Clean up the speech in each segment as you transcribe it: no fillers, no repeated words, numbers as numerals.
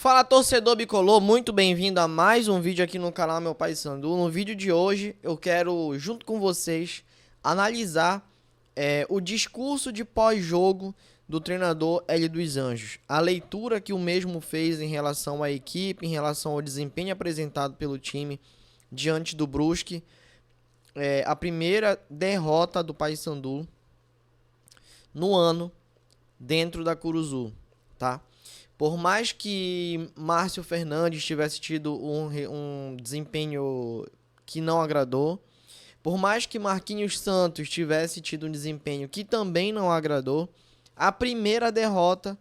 Fala, torcedor bicolor, muito bem-vindo a mais um vídeo aqui no canal Meu Pai Sandu. No vídeo de hoje eu quero, junto com vocês, analisar o discurso de pós-jogo do treinador Hélio dos Anjos. A leitura que o mesmo fez em relação à equipe, em relação ao desempenho apresentado pelo time diante do Brusque. A primeira derrota do Paysandu no ano dentro da Curuzu, tá? Por mais que Márcio Fernandes tivesse tido um desempenho que não agradou, por mais que Marquinhos Santos tivesse tido um desempenho que também não agradou, a primeira derrota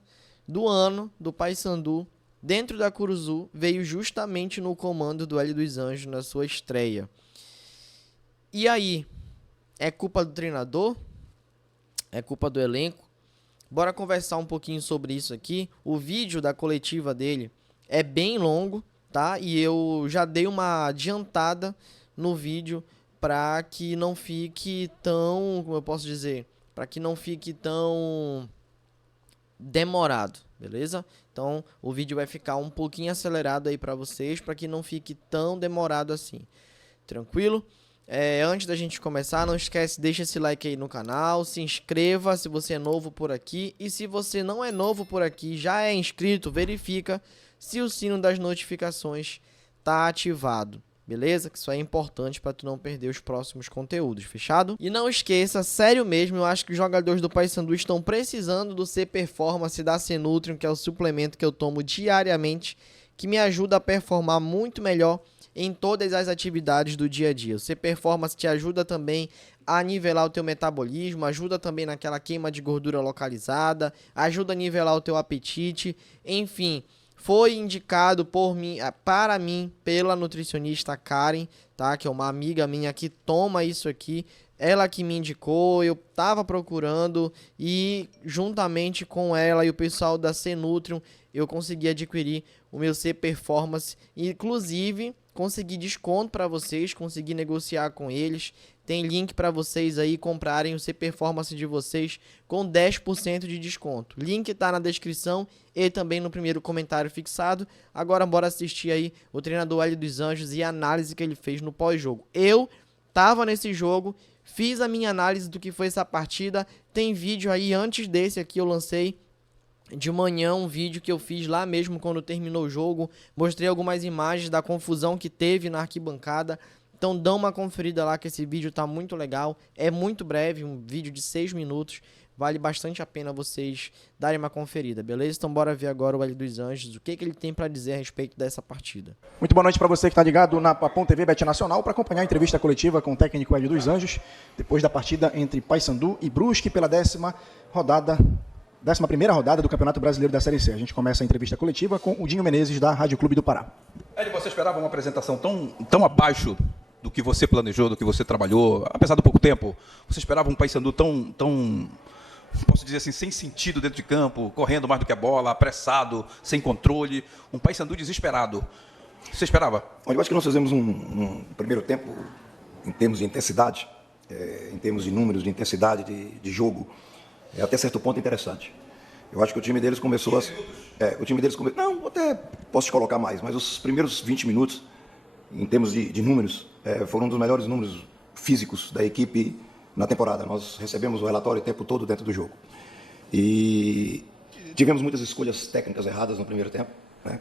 do ano do Paysandu dentro da Curuzu veio justamente no comando do Hélio dos Anjos na sua estreia. E aí, é culpa do treinador? É culpa do elenco? Bora conversar um pouquinho sobre isso aqui. O vídeo da coletiva dele é bem longo, tá? E eu já dei uma adiantada no vídeo para que não fique tão, como eu posso dizer, para que não fique tão demorado, beleza? Então, o vídeo vai ficar um pouquinho acelerado aí para vocês, para que não fique tão demorado assim. Tranquilo? Antes da gente começar, não esquece, deixa esse like aí no canal, se inscreva se você é novo por aqui, e se você não é novo por aqui, já é inscrito, verifica se o sino das notificações tá ativado, beleza? Que isso é importante para tu não perder os próximos conteúdos, fechado? E não esqueça, sério mesmo, eu acho que os jogadores do Paysandu estão precisando do C Performance da Cenutrium, que é o suplemento que eu tomo diariamente, que me ajuda a performar muito melhor em todas as atividades do dia a dia. O C-Performance te ajuda também a nivelar o teu metabolismo, ajuda também naquela queima de gordura localizada, ajuda a nivelar o teu apetite, enfim, foi indicado para mim pela nutricionista Karen, tá? Que é uma amiga minha que toma isso aqui. Ela que me indicou, eu tava procurando e juntamente com ela e o pessoal da Cenutrium eu consegui adquirir o meu C-Performance, inclusive consegui desconto para vocês, consegui negociar com eles. Tem link para vocês aí comprarem o C-Performance de vocês com 10% de desconto. Link tá na descrição e também no primeiro comentário fixado. Agora bora assistir aí o treinador Hélio dos Anjos e a análise que ele fez no pós-jogo. Eu tava nesse jogo, fiz a minha análise do que foi essa partida. Tem vídeo aí antes desse aqui, eu lancei de manhã um vídeo que eu fiz lá mesmo quando terminou o jogo. Mostrei algumas imagens da confusão que teve na arquibancada. Então dá uma conferida lá que esse vídeo tá muito legal. É muito breve, um vídeo de 6 minutos. Vale bastante a pena vocês darem uma conferida, beleza? Então bora ver agora o Hélio dos Anjos, o que ele tem para dizer a respeito dessa partida. Muito boa noite para você que está ligado na Papão TV Bet Nacional para acompanhar a entrevista coletiva com o técnico Hélio dos Anjos, depois da partida entre Paysandu e Brusque pela 11ª rodada do Campeonato Brasileiro da Série C. A gente começa a entrevista coletiva com o Dinho Menezes, da Rádio Clube do Pará. Hélio, você esperava uma apresentação tão abaixo do que você planejou, do que você trabalhou, apesar do pouco tempo? Você esperava um Paysandu tão, posso dizer assim, sem sentido dentro de campo, correndo mais do que a bola, apressado, sem controle, um Paysandu desesperado? Você esperava? Olha, eu acho que nós fizemos um primeiro tempo, em termos de intensidade, em termos de números, de intensidade de jogo, até certo ponto interessante. Eu acho que o time deles começou a... Não, até posso te colocar mais, mas os primeiros 20 minutos, em termos de números, foram um dos melhores números físicos da equipe na temporada. Nós recebemos o relatório o tempo todo dentro do jogo. E tivemos muitas escolhas técnicas erradas no primeiro tempo, né?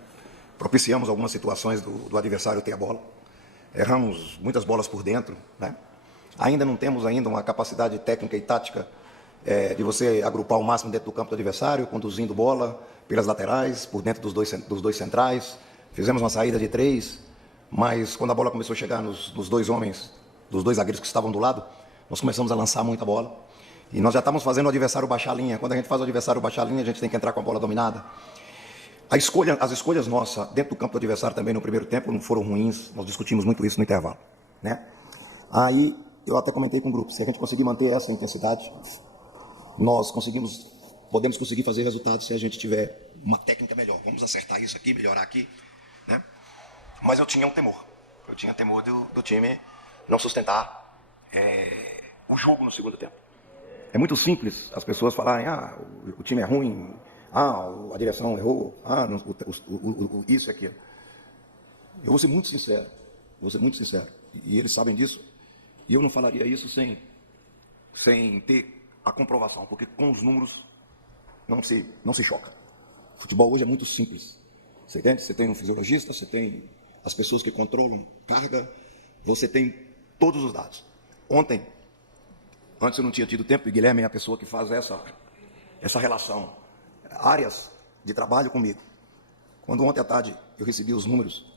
Propiciamos algumas situações do adversário ter a bola. Erramos muitas bolas por dentro, né? Ainda não temos uma capacidade técnica e tática de você agrupar o máximo dentro do campo do adversário, conduzindo bola pelas laterais, por dentro dos dois centrais. Fizemos uma saída de 3, mas quando a bola começou a chegar nos dois homens, dos dois zagueiros que estavam do lado, nós começamos a lançar muita bola. E nós já estávamos fazendo o adversário baixar a linha. Quando a gente faz o adversário baixar a linha, a gente tem que entrar com a bola dominada. As escolhas nossas dentro do campo do adversário também no primeiro tempo não foram ruins. Nós discutimos muito isso no intervalo, né? Aí eu até comentei com o grupo, se a gente conseguir manter essa intensidade, nós podemos conseguir fazer resultados se a gente tiver uma técnica melhor. Vamos acertar isso aqui, melhorar aqui, né? Mas eu tinha um temor. Eu tinha temor do time não sustentar o jogo no segundo tempo. É muito simples as pessoas falarem, o time é ruim, a direção errou, isso e aquilo. Eu vou ser muito sincero, e eles sabem disso, e eu não falaria isso sem ter a comprovação, porque com os números não se choca. O futebol hoje é muito simples, você entende? Você tem um fisiologista, você tem as pessoas que controlam carga, você tem todos os dados. Ontem, antes eu não tinha tido tempo, e Guilherme é a pessoa que faz essa relação, áreas de trabalho comigo. Quando ontem à tarde eu recebi os números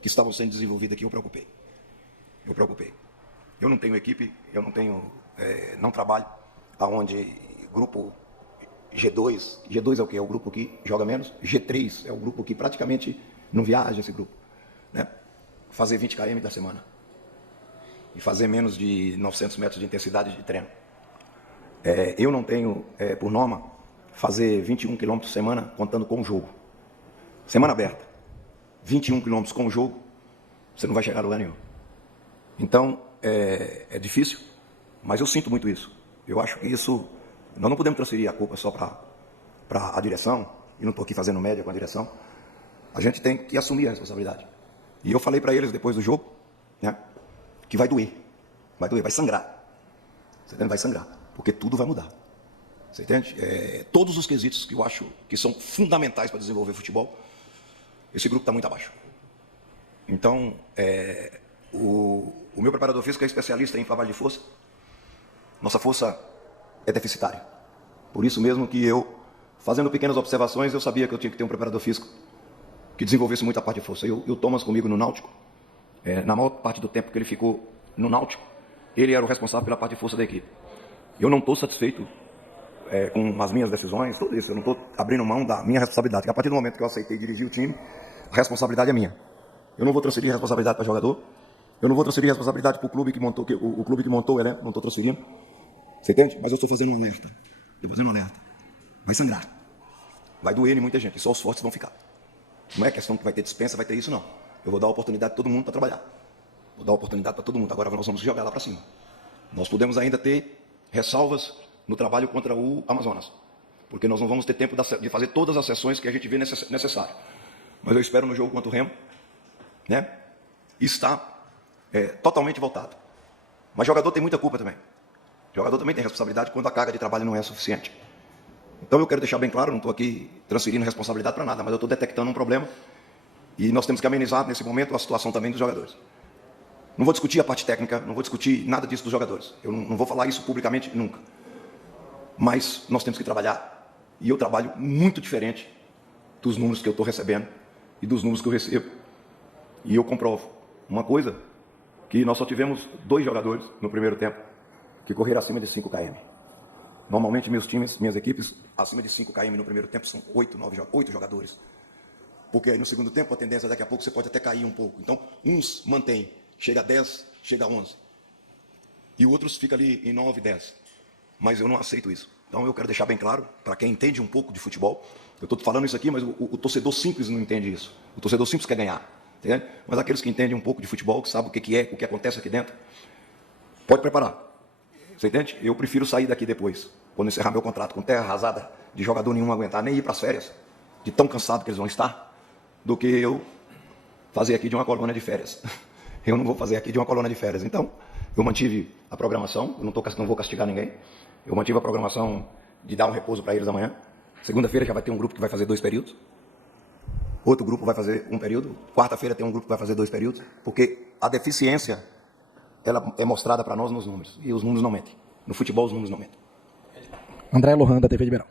que estavam sendo desenvolvidos aqui, eu preocupei. Eu não tenho equipe, não trabalho aonde grupo G2 é o quê? É o grupo que joga menos, G3 é o grupo que praticamente não viaja, esse grupo, né? Fazer 20 km da semana e fazer menos de 900 metros de intensidade de treino. Eu não tenho, por norma, fazer 21 km por semana contando com o jogo. Semana aberta, 21 km com o jogo, você não vai chegar a lugar nenhum. Então, é difícil, mas eu sinto muito isso. Eu acho que isso, nós não podemos transferir a culpa só para a direção, e não estou aqui fazendo média com a direção, a gente tem que assumir a responsabilidade. E eu falei para eles depois do jogo, né, que vai doer, vai sangrar. Você entende? Vai sangrar, porque tudo vai mudar. Você entende? Todos os quesitos que eu acho que são fundamentais para desenvolver futebol, esse grupo está muito abaixo. Então, o meu preparador físico é especialista em trabalho de força. Nossa força é deficitária. Por isso mesmo que eu, fazendo pequenas observações, eu sabia que eu tinha que ter um preparador físico que desenvolvesse muita parte de força. E o Thomas comigo no Náutico, na maior parte do tempo que ele ficou no Náutico, ele era o responsável pela parte de força da equipe. Eu não estou satisfeito com as minhas decisões, tudo isso. Eu não estou abrindo mão da minha responsabilidade. Porque a partir do momento que eu aceitei dirigir o time, a responsabilidade é minha. Eu não vou transferir a responsabilidade para jogador. Eu não vou transferir a responsabilidade para o clube que montou, o clube que montou o elenco, não estou transferindo. Você entende? Mas eu estou fazendo um alerta. Vai sangrar. Vai doer em muita gente. E só os fortes vão ficar. Não é questão que vai ter dispensa, vai ter isso, não. Eu vou dar a oportunidade para todo mundo para trabalhar. Vou dar a oportunidade para todo mundo. Agora nós vamos jogar lá para cima. Nós podemos ainda ter ressalvas no trabalho contra o Amazonas. Porque nós não vamos ter tempo de fazer todas as sessões que a gente vê necessário. Mas eu espero no jogo contra o Remo, né, estar totalmente voltado. Mas jogador tem muita culpa também. Jogador também tem responsabilidade quando a carga de trabalho não é suficiente. Então eu quero deixar bem claro, não estou aqui transferindo responsabilidade para nada, mas eu estou detectando um problema e nós temos que amenizar nesse momento a situação também dos jogadores. Não vou discutir a parte técnica, não vou discutir nada disso dos jogadores. Eu não vou falar isso publicamente nunca. Mas nós temos que trabalhar, e eu trabalho muito diferente dos números que eu estou recebendo e dos números que eu recebo. E eu comprovo uma coisa, que nós só tivemos 2 jogadores no primeiro tempo que correram acima de 5 km. Normalmente meus times, minhas equipes, acima de 5 km no primeiro tempo são 8 jogadores. Porque aí no segundo tempo a tendência daqui a pouco você pode até cair um pouco. Então uns mantém, chega a 10, chega a 11. E outros ficam ali em 9, 10. Mas eu não aceito isso. Então eu quero deixar bem claro, para quem entende um pouco de futebol, eu estou falando isso aqui, mas o torcedor simples não entende isso. O torcedor simples quer ganhar. Entende? Mas aqueles que entendem um pouco de futebol, que sabem o que é, o que acontece aqui dentro, pode preparar. Você entende? Eu prefiro sair daqui depois, quando encerrar meu contrato, com terra arrasada, de jogador nenhum aguentar, nem ir para as férias, de tão cansado que eles vão estar, do que eu fazer aqui de uma colônia de férias. Eu não vou fazer aqui de uma colônia de férias. Então, eu mantive a programação, eu não vou castigar ninguém. Eu mantive a programação de dar um repouso para eles amanhã. Segunda-feira já vai ter um grupo que vai fazer 2 períodos. Outro grupo vai fazer 1 período. Quarta-feira tem um grupo que vai fazer 2 períodos. Porque a deficiência, ela é mostrada para nós nos números. E os números não mentem. No futebol, os números não mentem. André Lohan, da TV Liberal.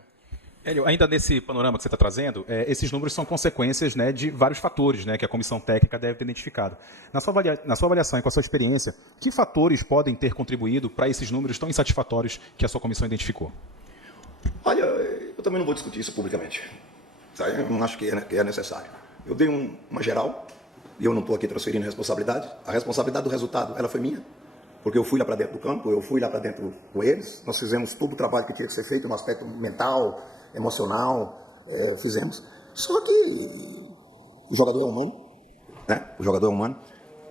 Hélio, ainda nesse panorama que você está trazendo, esses números são consequências, né, de vários fatores, né, que a comissão técnica deve ter identificado. Na sua avaliação e com a sua experiência, que fatores podem ter contribuído para esses números tão insatisfatórios que a sua comissão identificou? Olha, eu também não vou discutir isso publicamente. Eu não acho que é necessário. Eu dei uma geral, e eu não estou aqui transferindo responsabilidade. A responsabilidade do resultado, ela foi minha. Porque eu fui lá para dentro do campo, eu fui lá para dentro com eles. Nós fizemos todo o trabalho que tinha que ser feito no aspecto mental, emocional, fizemos. Só que o jogador é humano, né? O jogador é humano,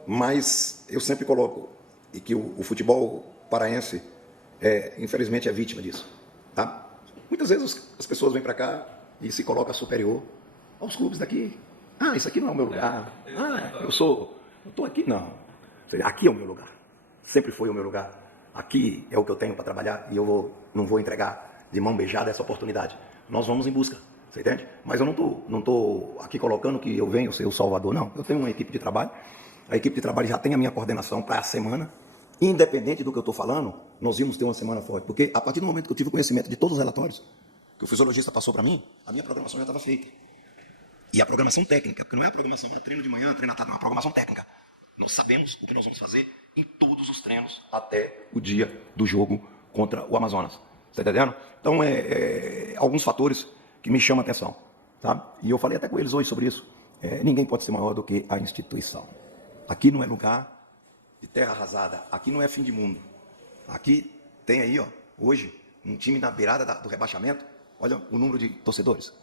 mas eu sempre coloco e que o futebol paraense, infelizmente, é vítima disso, tá? Muitas vezes as pessoas vêm para cá e se colocam superior aos clubes daqui. Ah, isso aqui não é o meu lugar. Ah, eu estou aqui, não. Aqui é o meu lugar. Sempre foi o meu lugar. Aqui é o que eu tenho para trabalhar e não vou entregar de mão beijada essa oportunidade. Nós vamos em busca, você entende? Mas eu não tô aqui colocando que eu venho ser o salvador, não. Eu tenho uma equipe de trabalho. A equipe de trabalho já tem a minha coordenação para a semana. Independente do que eu estou falando, nós íamos ter uma semana forte. Porque a partir do momento que eu tive conhecimento de todos os relatórios que o fisiologista passou para mim, a minha programação já estava feita. E a programação técnica, porque não é a programação treino de manhã, treino à tarde, não, é a programação técnica. Nós sabemos o que nós vamos fazer em todos os treinos até o dia do jogo contra o Amazonas. Está entendendo? Então, alguns fatores que me chamam a atenção. Tá? E eu falei até com eles hoje sobre isso. Ninguém pode ser maior do que a instituição. Aqui não é lugar de terra arrasada. Aqui não é fim de mundo. Aqui tem aí, ó, hoje, um time na beirada do rebaixamento. Olha o número de torcedores.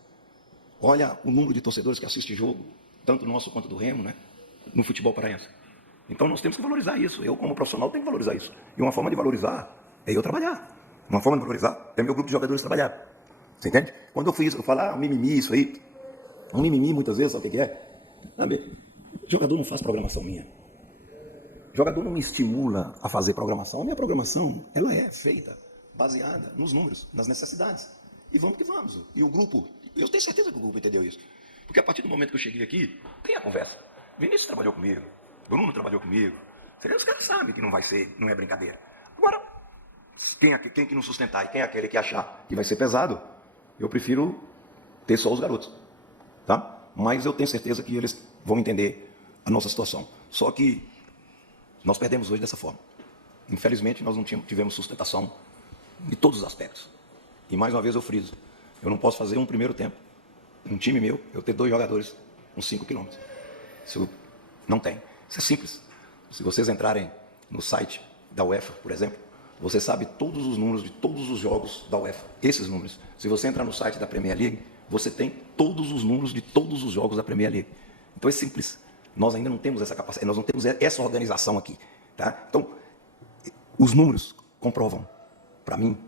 Olha o número de torcedores que assiste jogo, tanto nosso quanto do Remo, né? No futebol paraense. Então nós temos que valorizar isso. Eu, como profissional, tenho que valorizar isso. E uma forma de valorizar é eu trabalhar. Uma forma de valorizar é meu grupo de jogadores trabalhar. Você entende? Quando eu fiz, eu falo, mimimi, isso aí. Um mimimi, muitas vezes, sabe o que é? Sabe? Jogador não faz programação minha. Jogador não me estimula a fazer programação. A minha programação, ela é feita baseada nos números, nas necessidades. E vamos que vamos. E o grupo, eu tenho certeza que o grupo entendeu isso. Porque a partir do momento que eu cheguei aqui, tem a conversa. Vinícius trabalhou comigo, Bruno trabalhou comigo. Os caras sabem que não é brincadeira. Agora, quem que não sustentar e quem é aquele que achar que vai ser pesado, eu prefiro ter só os garotos. Tá? Mas eu tenho certeza que eles vão entender a nossa situação. Só que nós perdemos hoje dessa forma. Infelizmente, nós não tivemos sustentação de todos os aspectos. E mais uma vez eu friso, eu não posso fazer um primeiro tempo, um time meu, eu ter 2 jogadores com 5 quilômetros. Isso não tem. Isso é simples. Se vocês entrarem no site da UEFA, por exemplo, você sabe todos os números de todos os jogos da UEFA. Esses números. Se você entrar no site da Premier League, você tem todos os números de todos os jogos da Premier League. Então é simples. Nós ainda não temos essa capacidade, nós não temos essa organização aqui. Tá? Então, os números comprovam, para mim,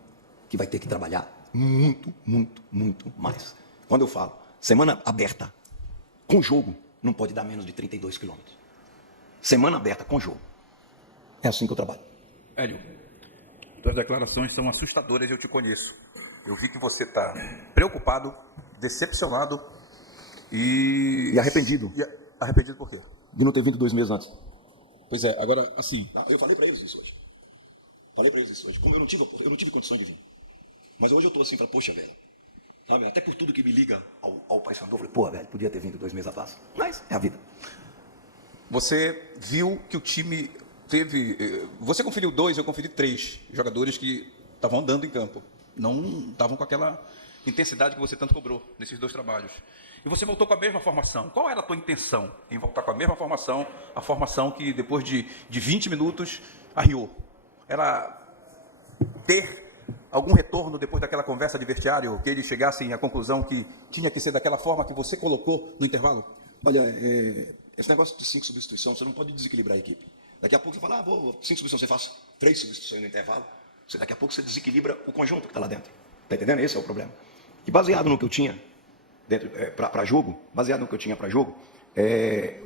que vai ter que trabalhar muito, muito, muito mais. Quando eu falo semana aberta com jogo, não pode dar menos de 32 quilômetros. Semana aberta com jogo. É assim que eu trabalho. Hélio, suas declarações são assustadoras, eu te conheço. Eu vi que você está preocupado, decepcionado e arrependido. Arrependido por quê? De não ter vindo 2 meses antes. Pois é, agora, assim... Eu falei para eles isso hoje. Como eu não tive condição de vir. Mas hoje eu estou assim, falei, poxa, velho. Sabe, até por tudo que me liga ao Paysandu, eu falei, pô, velho, podia ter vindo 2 meses atrás. Mas é a vida. Você viu que o time teve... Você conferiu 2, eu conferi 3 jogadores que estavam andando em campo. Não estavam com aquela intensidade que você tanto cobrou nesses 2 trabalhos. E você voltou com a mesma formação. Qual era a tua intenção em voltar com a mesma formação, a formação que depois de 20 minutos arriou? Era ter algum retorno depois daquela conversa de vestiário, que eles chegassem à conclusão que tinha que ser daquela forma que você colocou no intervalo? Olha, esse negócio de 5 substituições, você não pode desequilibrar a equipe. Daqui a pouco você fala, 5 substituições, você faz 3 substituições no intervalo, daqui a pouco você desequilibra o conjunto que está lá dentro. Está entendendo? Esse é o problema. E baseado no que eu tinha para jogo,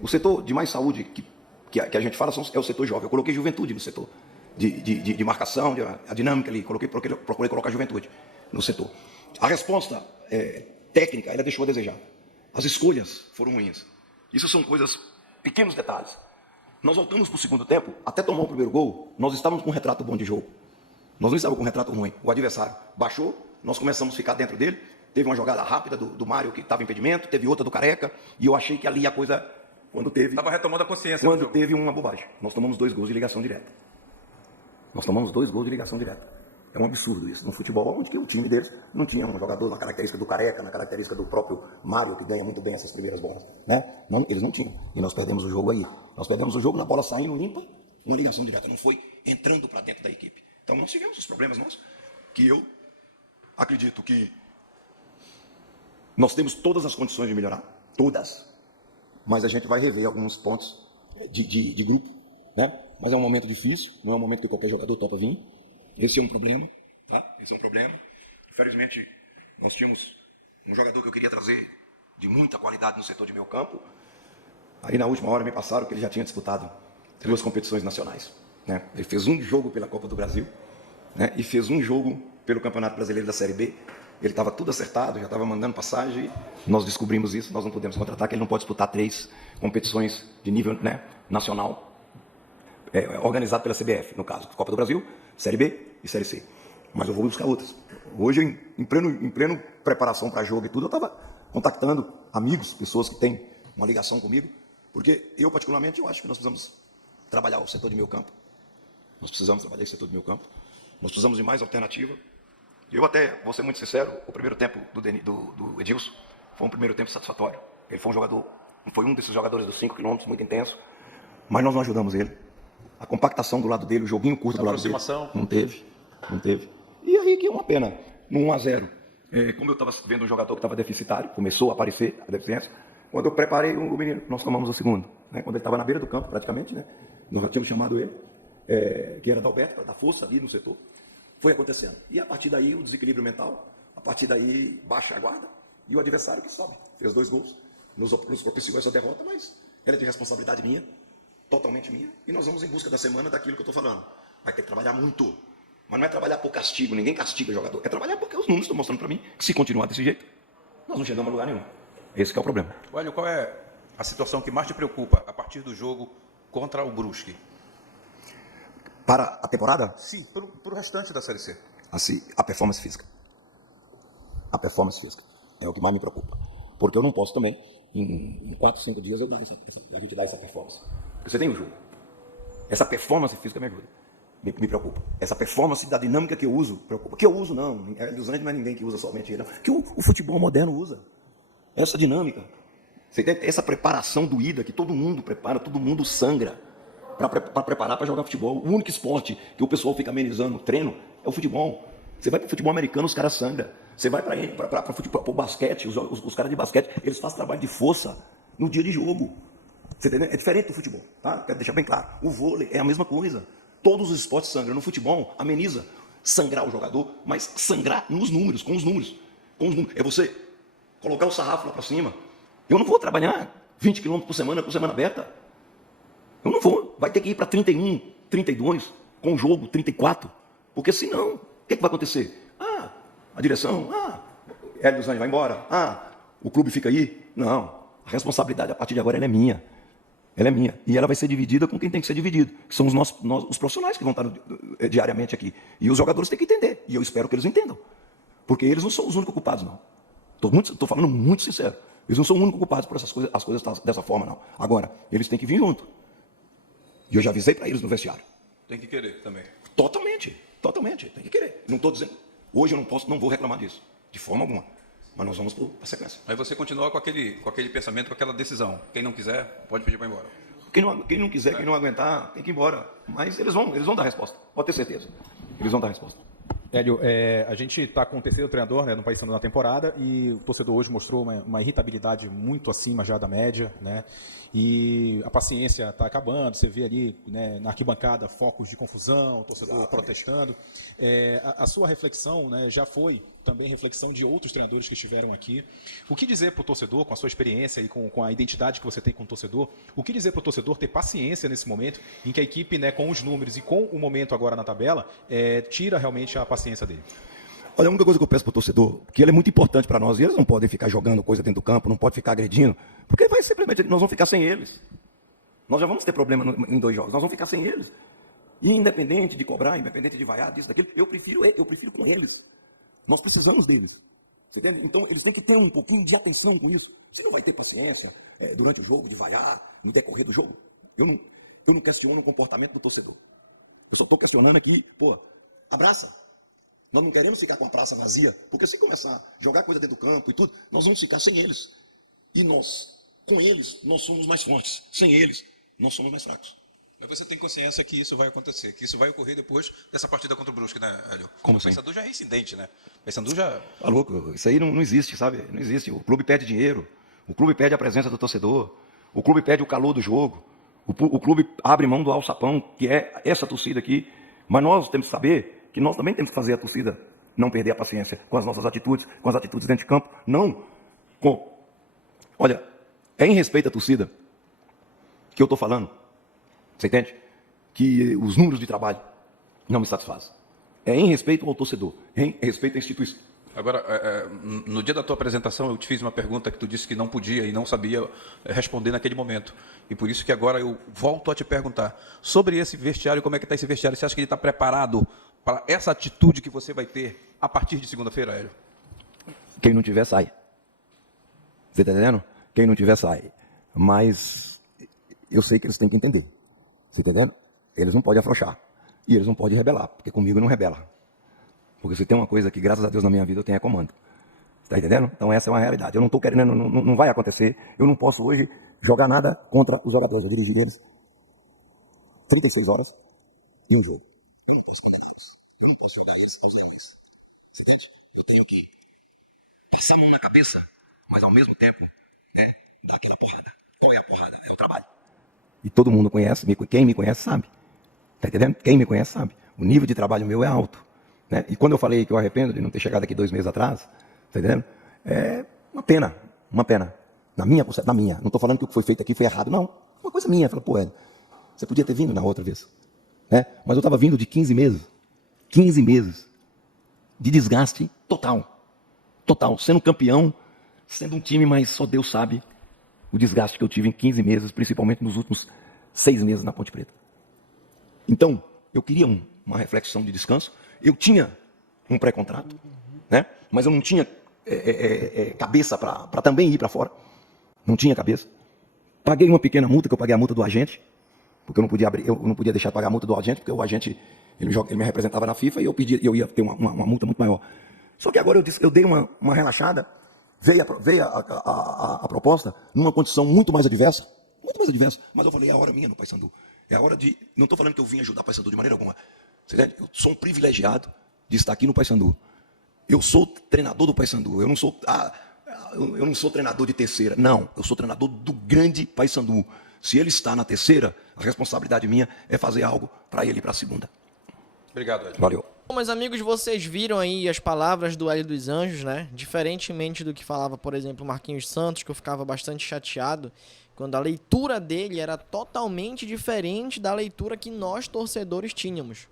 o setor de mais saúde que a gente fala é o setor jovem. Eu coloquei juventude no setor de marcação, a dinâmica ali, procurei colocar juventude no setor. A resposta técnica, ela deixou a desejar. As escolhas foram ruins. Isso são coisas, pequenos detalhes. Nós voltamos para o segundo tempo, até tomar o primeiro gol, nós estávamos com um retrato bom de jogo. Nós não estávamos com um retrato ruim. O adversário baixou, nós começamos a ficar dentro dele, teve uma jogada rápida do Mário que estava em impedimento, teve outra do Careca, e eu achei que ali a coisa, quando teve... Estava retomando a consciência. Quando teve uma bobagem. Nós tomamos 2 gols de ligação direta. É um absurdo isso. No futebol, onde que o time deles não tinha um jogador na característica do Careca, na característica do próprio Mário, que ganha muito bem essas primeiras bolas. Né? Não, eles não tinham. E nós perdemos o jogo aí. Nós perdemos o jogo na bola saindo limpa, uma ligação direta. Não foi entrando para dentro da equipe. Então nós tivemos os problemas nossos, que eu acredito que nós temos todas as condições de melhorar. Todas. Mas a gente vai rever alguns pontos de grupo. Né? Mas é um momento difícil, não é um momento que qualquer jogador topa vir. Esse é um problema, tá? Esse é um problema. Infelizmente, Nós tínhamos um jogador que eu queria trazer de muita qualidade no setor de meio campo. Aí na última hora me passaram que ele já tinha disputado 2 competições nacionais, né? Ele fez um jogo pela Copa do Brasil, né? E fez um jogo pelo Campeonato Brasileiro da Série B. Ele estava tudo acertado, já estava mandando passagem. Nós descobrimos isso, nós não podemos contratar, que ele não pode disputar 3 competições de nível, né, nacional, organizado pela CBF, no caso, Copa do Brasil, Série B e Série C. Mas eu vou buscar outras. Hoje, em pleno preparação para jogo e tudo, eu estava contactando amigos, pessoas que têm uma ligação comigo, porque eu, particularmente, eu acho que nós precisamos trabalhar o setor de meio campo. Nós precisamos trabalhar esse setor de meio campo. Nós precisamos de mais alternativa. Eu até, vou ser muito sincero, o primeiro tempo do Edilson foi um primeiro tempo satisfatório. Ele foi um desses jogadores dos 5 km, muito intenso, mas nós não ajudamos ele. A compactação do lado dele, o joguinho curto do lado dele, não teve. E aí que é uma pena, no 1-0. Como eu estava vendo um jogador que estava deficitário, começou a aparecer a deficiência, quando eu preparei o menino, nós tomamos o segundo. Né? Quando ele estava na beira do campo, praticamente, né? Nós já tínhamos chamado ele, que era da Alberto, para dar força ali no setor. Foi acontecendo. E a partir daí, o desequilíbrio mental, a partir daí, baixa a guarda, e o adversário que sobe. Fez 2 gols, nos propiciou essa derrota, mas ela é de responsabilidade minha, totalmente minha, e nós vamos em busca da semana daquilo que eu estou falando. Vai ter que trabalhar muito. Mas não é trabalhar por castigo, ninguém castiga o jogador. É trabalhar porque os números estão mostrando para mim que se continuar desse jeito, nós não chegamos a lugar nenhum. Esse que é o problema. Olha, qual é a situação que mais te preocupa a partir do jogo contra o Brusque? Para a temporada? Sim, para o restante da Série C. Assim, a performance física. A performance física é o que mais me preocupa. Porque eu não posso também, em 4, 5 dias, a gente dar essa performance. Porque você tem o jogo. Essa performance física me ajuda. Me preocupa. Essa performance da dinâmica que eu uso, preocupa. Que eu uso, não. É dos anos, não é ninguém que usa somente ele. Que o futebol moderno usa. Essa dinâmica. Você tem essa preparação doída que todo mundo prepara, todo mundo sangra para preparar para jogar futebol. O único esporte que o pessoal fica amenizando o treino é o futebol. Você vai para o futebol americano, os caras sangram. Você vai para o basquete, os caras de basquete, eles fazem trabalho de força no dia de jogo. Você entendeu? É diferente do futebol, tá? Quero deixar bem claro. O vôlei é a mesma coisa. Todos os esportes sangram. No futebol, ameniza sangrar o jogador, mas sangrar nos números, com os números. É você colocar o sarrafo lá para cima. Eu não vou trabalhar 20 km por semana aberta. Eu não vou. Vai ter que ir para 31, 32, com o jogo 34. Porque senão, o que vai acontecer? A direção, Hélio dos Anjos vai embora. O clube fica aí. Não. A responsabilidade, a partir de agora, ela é minha. Ela é minha. E ela vai ser dividida com quem tem que ser dividido. Que são os profissionais que vão estar diariamente aqui. E os jogadores têm que entender. E eu espero que eles entendam. Porque eles não são os únicos culpados, não. Estou falando muito sincero. Eles não são os únicos culpados por as coisas dessa forma, não. Agora, eles têm que vir junto. E eu já avisei para eles no vestiário. Tem que querer também. Totalmente. Tem que querer. Não estou dizendo. Hoje eu não vou reclamar disso. De forma alguma. Mas nós vamos para a sequência. Aí você continua com aquele pensamento, com aquela decisão. Quem não quiser, pode pedir para ir embora. Quem não quiser, quem não aguentar, tem que ir embora. Mas eles vão dar resposta. Pode ter certeza. Eles vão dar resposta. Hélio, a gente está com o terceiro treinador, né, no Paysandu na temporada, e o torcedor hoje mostrou uma irritabilidade muito acima já da média, né, e a paciência está acabando. Você vê ali, né, na arquibancada focos de confusão, o torcedor protestando. A sua reflexão, né, já foi também reflexão de outros treinadores que estiveram aqui. O que dizer para o torcedor, com a sua experiência e com a identidade que você tem com o torcedor, o que dizer para o torcedor ter paciência nesse momento em que a equipe, né, com os números e com o momento agora na tabela, tira realmente a paciência dele? Olha, a única coisa que eu peço para o torcedor, que ele é muito importante para nós, e eles não podem ficar jogando coisa dentro do campo, não podem ficar agredindo, porque vai simplesmente, nós vamos ficar sem eles. Nós já vamos ter problema em 2 jogos, nós vamos ficar sem eles. E independente de cobrar, independente de vaiar, disso, daquilo, eu prefiro com eles. Nós precisamos deles. Você entende? Então, eles têm que ter um pouquinho de atenção com isso. Você não vai ter paciência durante o jogo, de vaiar, no decorrer do jogo. Eu não questiono o comportamento do torcedor. Eu só estou questionando aqui, abraça. Nós não queremos ficar com a praça vazia, porque se começar a jogar coisa dentro do campo e tudo, nós vamos ficar sem eles. E nós, com eles, nós somos mais fortes. Sem eles, nós somos mais fracos. Mas você tem consciência que isso vai acontecer, que isso vai ocorrer depois dessa partida contra o Brusque, né, Hélio? Como o assim? Paysandu já é incidente, né? O Paysandu já... Tá louco, isso aí não existe, sabe? Não existe. O clube perde dinheiro, o clube perde a presença do torcedor, o clube perde o calor do jogo, o clube abre mão do alçapão, que é essa torcida aqui. Mas nós temos que saber que nós também temos que fazer a torcida não perder a paciência com as nossas atitudes, com as atitudes dentro de campo, não com... Olha, é em respeito à torcida que eu estou falando, você entende? Que os números de trabalho não me satisfazem. É em respeito ao torcedor, em respeito à instituição. Agora, no dia da tua apresentação, eu te fiz uma pergunta que tu disse que não podia e não sabia responder naquele momento. E por isso que agora eu volto a te perguntar sobre esse vestiário, como é que está esse vestiário? Você acha que ele está preparado para essa atitude que você vai ter a partir de segunda-feira, Hélio? Quem não tiver, sai. Você está entendendo? Quem não tiver, sai. Mas eu sei que eles têm que entender. Você está entendendo? Eles não podem afrouxar. E eles não podem rebelar, porque comigo não rebela. Porque se tem uma coisa que, graças a Deus, na minha vida eu tenho é comando. Está entendendo? Então essa é uma realidade. Eu não estou querendo, não vai acontecer. Eu não posso hoje jogar nada contra os jogadores. Eu dirigi eles 36 horas e um jogo. Eu não posso condená-los. Eu não posso jogar eles aos leões. Você entende? Eu tenho que passar a mão na cabeça, mas ao mesmo tempo, né, dar aquela porrada. Qual é a porrada? É o trabalho. E todo mundo conhece, quem me conhece sabe. Está entendendo? Quem me conhece sabe. O nível de trabalho meu é alto. Né? E quando eu falei que eu arrependo de não ter chegado aqui 2 meses atrás, tá entendendo? É uma pena. Na minha, não estou falando que o que foi feito aqui foi errado, não. Uma coisa minha. Fala, pô, Hélio, você podia ter vindo na outra vez. Né? Mas eu estava vindo de 15 meses. 15 meses de desgaste total. Total. Sendo campeão, sendo um time, mas só Deus sabe o desgaste que eu tive em 15 meses, principalmente nos últimos 6 meses na Ponte Preta. Então, eu queria uma reflexão de descanso. Eu tinha um pré-contrato, né? Mas eu não tinha cabeça para também ir para fora. Não tinha cabeça. Paguei uma pequena multa, que eu paguei a multa do agente, porque eu não podia deixar de pagar a multa do agente, porque o agente ele me representava na FIFA e eu ia ter uma multa muito maior. Só que agora eu dei uma relaxada, veio a proposta numa condição muito mais adversa, mas eu falei, é a hora minha no Paysandu. É a hora de... Não estou falando que eu vim ajudar o Paysandu de maneira alguma. Você entende? Eu sou um privilegiado de estar aqui no Paysandu. Eu sou treinador do Paysandu. Eu não sou treinador de terceira. Não, eu sou treinador do grande Paysandu. Se ele está na terceira, a responsabilidade minha é fazer algo para ele ir para a segunda. Obrigado, Hélio. Valeu. Bom, meus amigos, vocês viram aí as palavras do Hélio dos Anjos, né? Diferentemente do que falava, por exemplo, o Marquinhos Santos, que eu ficava bastante chateado, quando a leitura dele era totalmente diferente da leitura que nós, torcedores, tínhamos.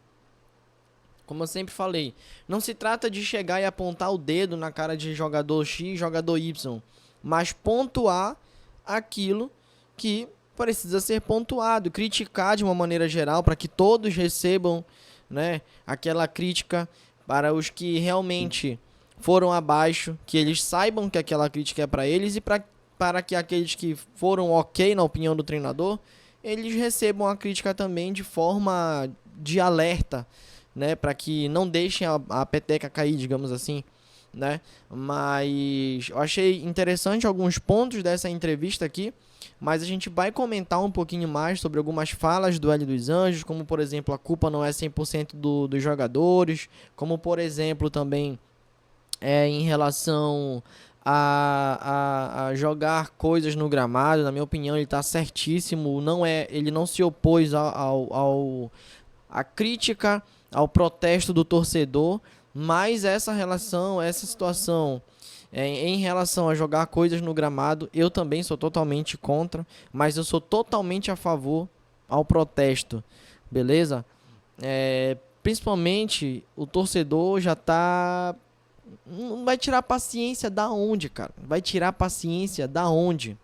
Como eu sempre falei, não se trata de chegar e apontar o dedo na cara de jogador X, jogador Y, mas pontuar aquilo que precisa ser pontuado, criticar de uma maneira geral para que todos recebam, né, aquela crítica, para os que realmente foram abaixo, que eles saibam que aquela crítica é para eles, e para que aqueles que foram ok na opinião do treinador, eles recebam a crítica também de forma de alerta, né, para que não deixem a peteca cair, digamos assim, né? Mas eu achei interessante alguns pontos dessa entrevista aqui, mas a gente vai comentar um pouquinho mais sobre algumas falas do Hélio dos Anjos, como por exemplo, a culpa não é 100% dos jogadores, como por exemplo também em relação a jogar coisas no gramado. Na minha opinião, ele está certíssimo, ele não se opôs à crítica, ao protesto do torcedor, mas essa situação em relação a jogar coisas no gramado, eu também sou totalmente contra, mas eu sou totalmente a favor ao protesto, beleza? Principalmente o torcedor já tá... Não vai tirar paciência da onde, cara? Vai tirar paciência da onde?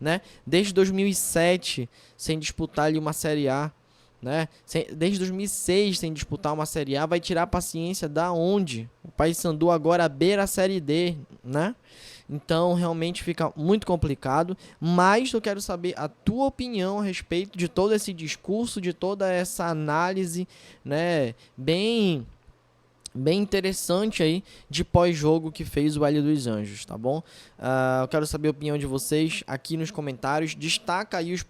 Né? Desde 2007, sem disputar ali uma Série A, né? Desde 2006 sem disputar uma Série A, vai tirar paciência da onde? O Paysandu agora beira a Série D, né? Então realmente fica muito complicado, mas eu quero saber a tua opinião a respeito de todo esse discurso, de toda essa análise, né, bem interessante aí de pós-jogo que fez o Hélio dos Anjos, tá bom? Eu quero saber a opinião de vocês aqui nos comentários. Destaca aí os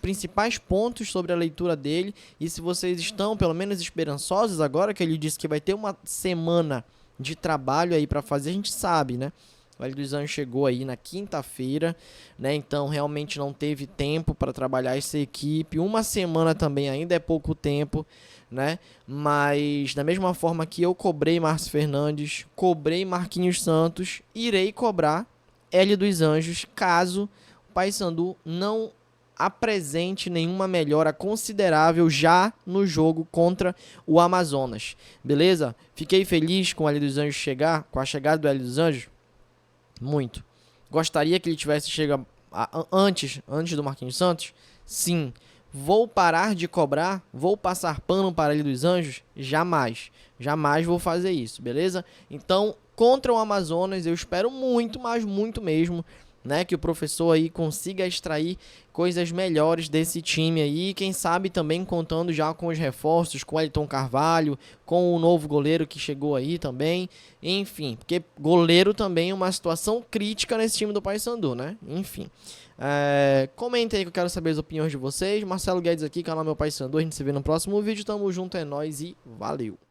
principais pontos sobre a leitura dele, e se vocês estão pelo menos esperançosos agora, que ele disse que vai ter uma semana de trabalho aí para fazer, a gente sabe, né? O Hélio dos Anjos chegou aí na quinta-feira, né? Então realmente não teve tempo para trabalhar essa equipe. Uma semana também ainda é pouco tempo, né? Mas da mesma forma que eu cobrei Márcio Fernandes, cobrei Marquinhos Santos, irei cobrar Hélio dos Anjos caso o Paysandu não apresente nenhuma melhora considerável já no jogo contra o Amazonas. Beleza? Fiquei feliz com o Hélio dos Anjos chegar, com a chegada do Hélio dos Anjos. Muito. Gostaria que ele tivesse chegado antes do Marquinhos Santos? Sim. Vou parar de cobrar? Vou passar pano para Hélio dos Anjos? Jamais. Jamais vou fazer isso, beleza? Então, contra o Amazonas, eu espero muito, mas muito mesmo, né, que o professor aí consiga extrair coisas melhores desse time aí, quem sabe também contando já com os reforços, com o Elton Carvalho, com o novo goleiro que chegou aí também, enfim, porque goleiro também é uma situação crítica nesse time do Paysandu, né, enfim. Comenta aí que eu quero saber as opiniões de vocês. Marcelo Guedes aqui, canal Meu Paysandu, a gente se vê no próximo vídeo, tamo junto, é nóis e valeu!